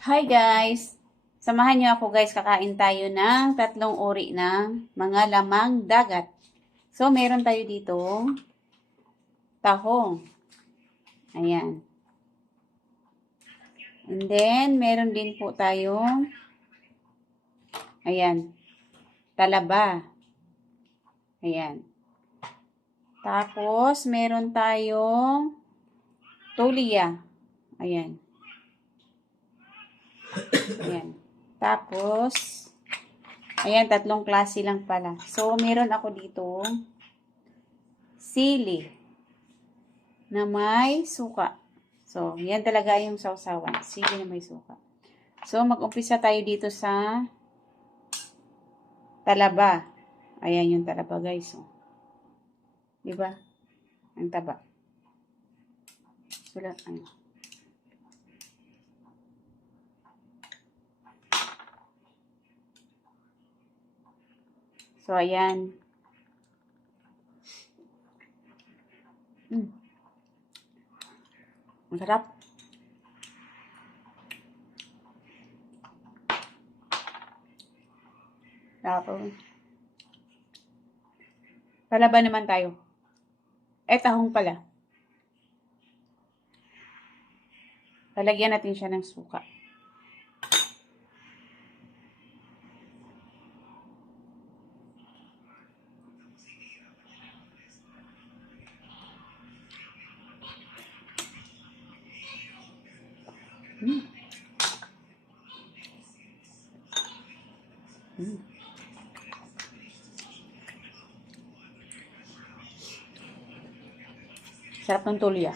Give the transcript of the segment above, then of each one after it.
Hi guys! Samahan niyo ako guys, kakain tayo ng tatlong uri ng mga lamang dagat. So, meron tayo dito tahong. Ayan. And then, meron din po tayong ayan, talaba. Ayan. Tapos, meron tayong tulia. Ayan. Ayan. Tapos, ayan, tatlong klase lang pala. So, meron ako dito sili na may suka. So, yan talaga yung sausawan. Sili na may suka. So, mag-umpisa tayo dito sa talaba. Ayan yung talaba, guys. Oh. Diba? Ang taba. Sulat. Ayan. So, ayan. Ang sarap. Tapos, talaba naman tayo. Tahong pala. Talagyan natin siya ng suka. Sarap ng tulya.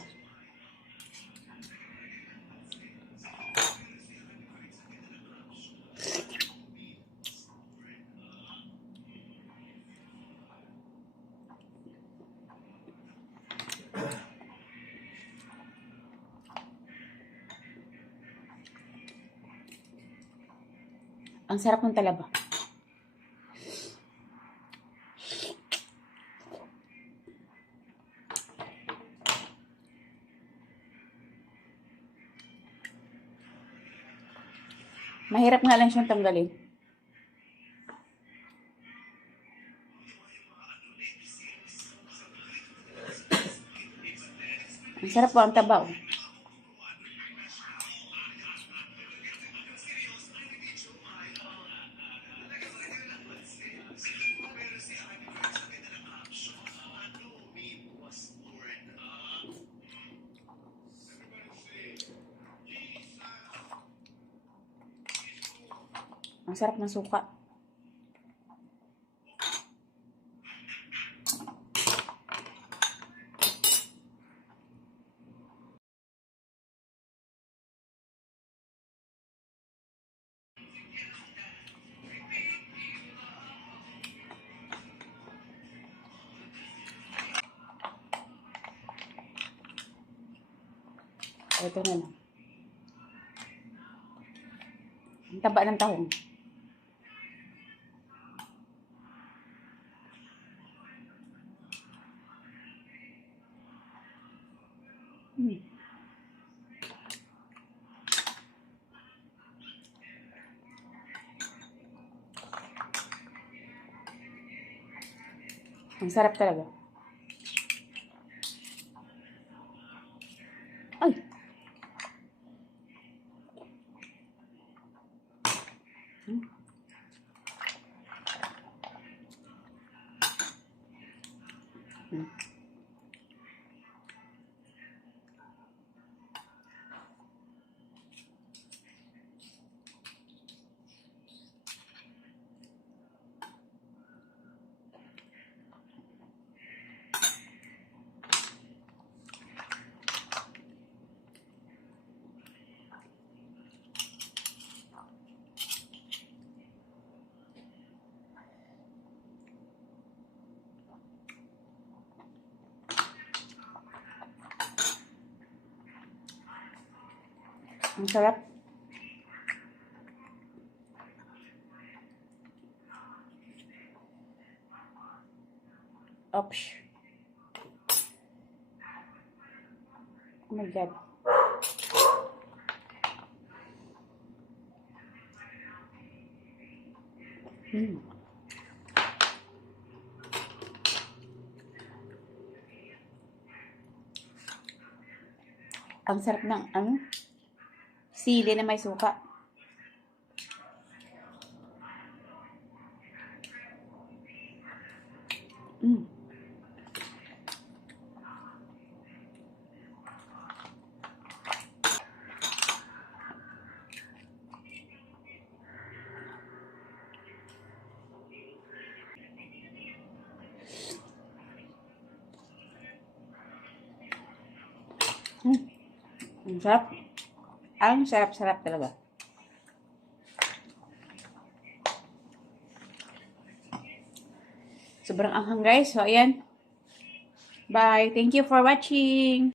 Ang sarap ng talaba. Mahirap nga lang siyang tanggalin. Ang sarap po ang taba. Oh. Ang sarap ng suka. Ito na lang. Ang taba ng tahong. Ang sarap talaga. Ay! Ang sarap. Oops. Oh my God. Mm. Ang sarap ng sili na may suka. Mm. Mm. Ang sarap. Ang sarap-sarap talaga. Sobrang anghang guys. So, ayan. Bye. Thank you for watching.